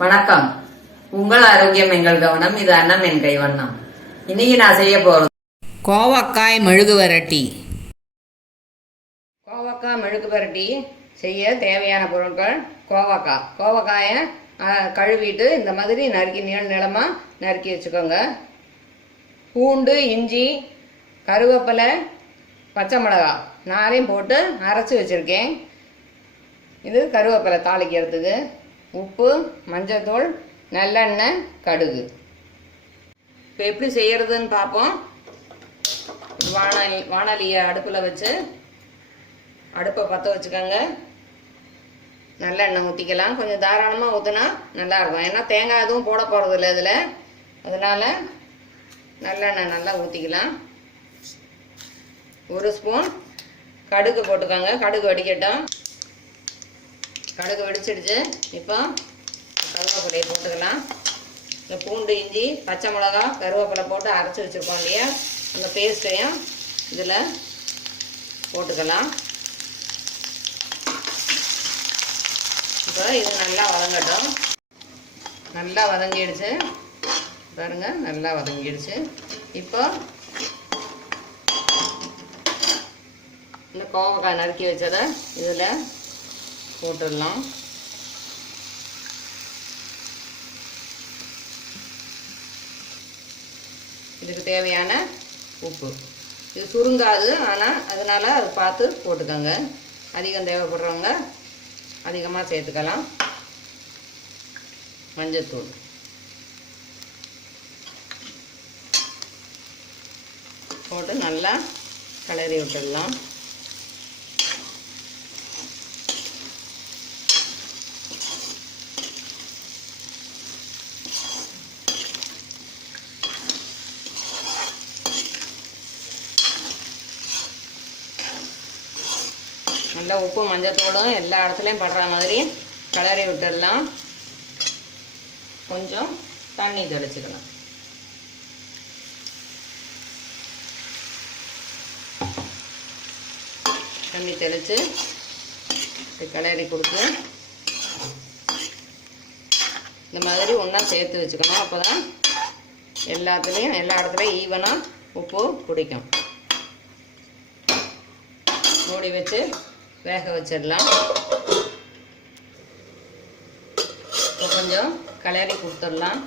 வணக்கம். உங்கள் ஆரோக்கியம் எங்கள் கவனம் இது அன்னம் என் கைவண்ணம். இன்னைக்கு நான் செய்ய போறது கோவக்காய் மெழுகு வரட்டி. கோவக்காய் மெழுகு வரட்டி செய்ய தேவையான பொருட்கள் கோவக்காய். கோவக்காயை கழுவிட்டு இந்த மாதிரி நறுக்கி நீள நீளமாக நறுக்கி வச்சுக்கோங்க. பூண்டு இஞ்சி கருவேப்பிலை பச்சை மிளகாய் நாரையும் போட்டு அரைச்சி வச்சுருக்கேன். இது கருவேப்பிலை தாளிக்கிறதுக்கு. உப்பு மஞ்சத்தூள் நல்லெண்ணெய் கடுகு. இப்போ எப்படி செய்கிறதுன்னு பார்ப்போம் வானல் வானலியை அடுப்பில் வச்சு அடுப்பை பற்ற வச்சுக்கோங்க. நல்லெண்ணெய் ஊற்றிக்கலாம் கொஞ்சம் தாராளமாக ஊற்றினா நல்லாயிருக்கும். ஏன்னா தேங்காய் எதுவும் போட போகிறது இல்லை இதில். அதனால் நல்லெண்ணெய் நல்லா ஊற்றிக்கலாம் ஒரு ஸ்பூன் கடுகு போட்டுக்கோங்க. கடுகு வடிக்கட்டும். கடுகு வெடிச்சிடுச்சு. இப்போ கருவேப்பிலையை போட்டுக்கலாம். இந்த பூண்டு இஞ்சி பச்சை மிளகா கருவேப்பிலை போட்டு அரைச்சி வச்சுருக்கோம் இல்லையா? அந்த பேஸ்ட்டையும் இதில் போட்டுக்கலாம். இப்போ இது நல்லா வதங்கட்டும். நல்லா வதங்கிடுச்சு. பாருங்க நல்லா வதங்கிடுச்சு. இப்போ இந்த கோவக்காய் நறுக்கி வச்சதை இதில் போட்டுடலாம். இதுக்கு தேவையான உப்பு. இது சுருங்காது ஆனால் அதனால் அதை பார்த்து போட்டுக்கோங்க. அதிகம் தேவைப்படுறவங்க அதிகமாக சேர்த்துக்கலாம். மஞ்சத்தூள். போட்டு நல்லா கிளறி விட்டுடலாம். நல்லா உப்பு மஞ்சத்தூளும் எல்லா இடத்துலையும் படுற மாதிரி கிளறி விட்டுடலாம். கொஞ்சம் தண்ணி தெளிச்சுக்கலாம். தண்ணி தெளித்து கிளறி கொடுத்து இந்த மாதிரி ஒன்றா சேர்த்து வச்சுக்கணும். அப்போ தான் எல்லாத்துலேயும் எல்லா இடத்துலையும் ஈவனாக உப்பு பிடிக்கும் மூடி வச்சு வேக வச்சிடலாம். இப்போ கொஞ்சம் கலரி கொடுத்துடலாம்.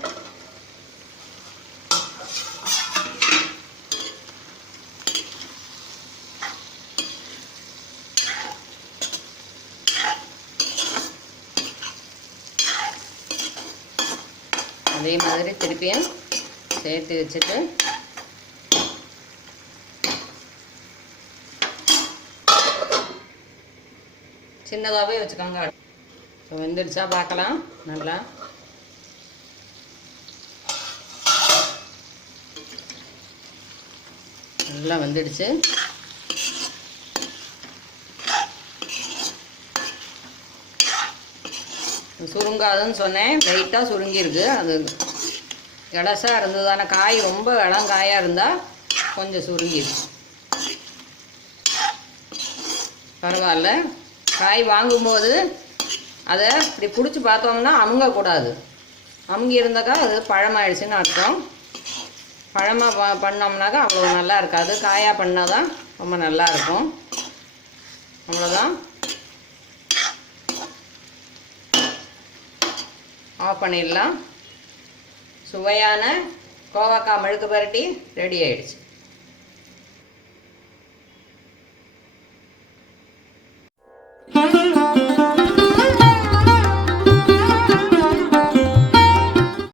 அதே மாதிரி திருப்பியும் சேர்த்து வச்சுட்டு சின்னதாகவே வச்சுக்கோங்க. இப்போ வெந்துடுச்சா பார்க்கலாம். நல்லா. நல்லா வந்துடுச்சு. சுருங்காதுன்னு சொன்னேன். லைட்டாக சுருங்கியிருக்கு. அது இலசாக இருந்ததான காய் ரொம்ப இளங்காயாக இருந்தால் கொஞ்சம் சுருங்கிடுச்சு பரவாயில்ல. காய் வாங்கும்போது அதை இப்படி பிடிச்சி பார்த்தோம்னா அமுங்கக்கூடாது அமுங்கி இருந்தாக்கா அது பழமாயிடுச்சுன்னு அர்த்தம். பழமாக ப பண்ணோம்னாக்கா அவ்வளோ நல்லா இருக்காது. காயாக பண்ணால் தான் ரொம்ப நல்லா இருக்கும். அவ்வளோதான் ஆஃப் பண்ணிடலாம். சுவையான கோவாக்காய் மெழுக்கு பரட்டி ரெடி ஆயிடுச்சு.